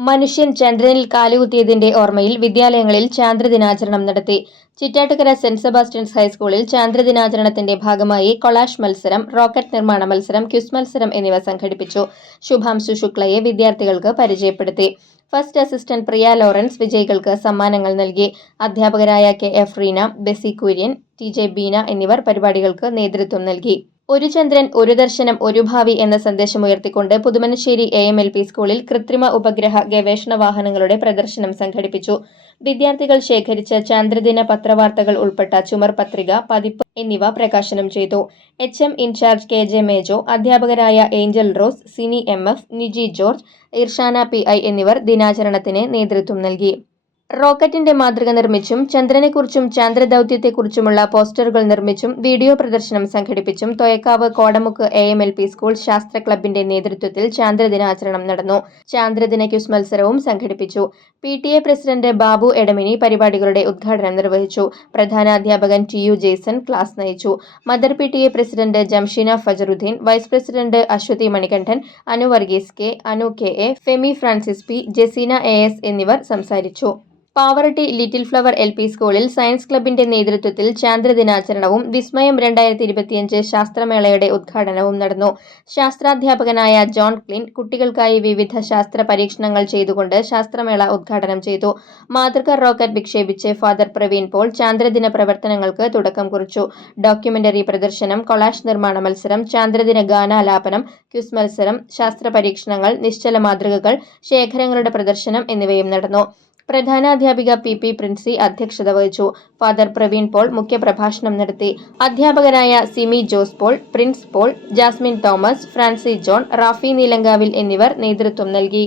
മനുഷ്യൻ ചന്ദ്രനിൽ കാലുകുത്തിയതിന്റെ ഓർമ്മയിൽ വിദ്യാലയങ്ങളിൽ ചാന്ദ്രദിനാചരണം നടത്തി. ചിറ്റാറ്റുകര സെന്റ് സെബാസ്റ്റ്യൻസ് ഹൈസ്കൂളിൽ ചാന്ദ്രദിനാചരണത്തിന്റെ ഭാഗമായി കൊളാഷ് മത്സരം, റോക്കറ്റ് നിർമ്മാണ മത്സരം, ക്വിസ് മത്സരം എന്നിവ സംഘടിപ്പിച്ചു. ശുഭാംശു ശുക്ലയെ വിദ്യാർത്ഥികൾക്ക് പരിചയപ്പെടുത്തി. ഫസ്റ്റ് അസിസ്റ്റന്റ് പ്രിയ ലോറൻസ് വിജയികൾക്ക് സമ്മാനങ്ങൾ നൽകി. അധ്യാപകരായ കെ.എഫ്. റീന, ബെസി കുര്യൻ, ടി.ജെ. ബീന എന്നിവർ പരിപാടികൾക്ക് നേതൃത്വം നൽകി. ഒരു ചന്ദ്രൻ ഒരു ദർശനം ഒരു ഭാവി എന്ന സന്ദേശമുയർത്തിക്കൊണ്ട് പുതുമനശ്ശേരി എ.എം.എൽ.പി. സ്കൂളിൽ കൃത്രിമ ഉപഗ്രഹ ഗവേഷണ വാഹനങ്ങളുടെ പ്രദർശനം സംഘടിപ്പിച്ചു. വിദ്യാർത്ഥികൾ ശേഖരിച്ച ചാന്ദ്രദിന പത്രവാർത്തകൾ ഉൾപ്പെട്ട ചുമർ പത്രിക, പതിപ്പ് എന്നിവ പ്രകാശനം ചെയ്തു. എച്ച്.എം. In charge KJ. മേജോ, അധ്യാപകരായ ഏഞ്ചൽ റോസ്, സിനി എം.എഫ്., നിജി ജോർജ്, ഇർഷാന പി.ഐ. എന്നിവർ ദിനാചരണത്തിന് നേതൃത്വം നൽകി. റോക്കറ്റിന്റെ മാതൃക നിർമ്മിച്ചും ചന്ദ്രനെക്കുറിച്ചും ചാന്ദ്രദൗത്യത്തെക്കുറിച്ചുമുള്ള പോസ്റ്ററുകൾ നിർമ്മിച്ചും വീഡിയോ പ്രദർശനം സംഘടിപ്പിച്ചും തോയക്കാവ് കോടമുക്ക് എ.എം.എൽ.പി. സ്കൂൾ ശാസ്ത്ര ക്ലബിന്റെ നേതൃത്വത്തിൽ ചാന്ദ്രദിനാചരണം നടന്നു. ചാന്ദ്രദിന ക്വിസ് മത്സരവും സംഘടിപ്പിച്ചു. പി.ടി.എ. പ്രസിഡന്റ് ബാബു എടമിനി പരിപാടികളുടെ ഉദ്ഘാടനം നിർവഹിച്ചു. പ്രധാനാധ്യാപകൻ ടി.യു. ജെയ്സൺ ക്ലാസ് നയിച്ചു. Mother PTA. President Jamsheena Fajaruddeen, vice president Aswathy Manikandan, Anu Varghese K, Anu KA., Femi Francis P, Jaseena AS. എന്നിവർ സംസാരിച്ചു. Pavaratty little flower LP. സ്കൂളിൽ സയൻസ് ക്ലബിന്റെ നേതൃത്വത്തിൽ ചാന്ദ്രദിനാചരണവും വിസ്മയം 2025 ശാസ്ത്രമേളയുടെ ഉദ്ഘാടനവും നടന്നു. ശാസ്ത്രാധ്യാപകനായ ജോൺ ക്ലിൻ കുട്ടികൾക്കായി വിവിധ ശാസ്ത്ര പരീക്ഷണങ്ങൾ ചെയ്തുകൊണ്ട് ശാസ്ത്രമേള ഉദ്ഘാടനം ചെയ്തു. മാതൃക റോക്കറ്റ് വിക്ഷേപിച്ച് ഫാദർ പ്രവീൺ പോൾ ചാന്ദ്രദിന പ്രവർത്തനങ്ങൾക്ക് തുടക്കം കുറിച്ചു. ഡോക്യുമെന്ററി പ്രദർശനം, കൊളാഷ് നിർമ്മാണ മത്സരം, ചാന്ദ്രദിന ഗാനാലാപനം, ക്വിസ് മത്സരം, ശാസ്ത്ര പരീക്ഷണങ്ങൾ, നിശ്ചല മാതൃകകൾ, ശേഖരങ്ങളുടെ പ്രദർശനം എന്നിവയും നടന്നു. പ്രധാനാധ്യാപിക പി പ്രിൻസി അധ്യക്ഷത വഹിച്ചു. ഫാദർ പ്രവീൺ പോൾ മുഖ്യപ്രഭാഷണം നടത്തി. അധ്യാപകരായ സിമി ജോസ് പോൾ, പ്രിൻസ് പോൾ, ജാസ്മിൻ തോമസ്, ഫ്രാൻസി ജോൺ, റാഫി നീലങ്കാവിൽ എന്നിവർ നേതൃത്വം നൽകി.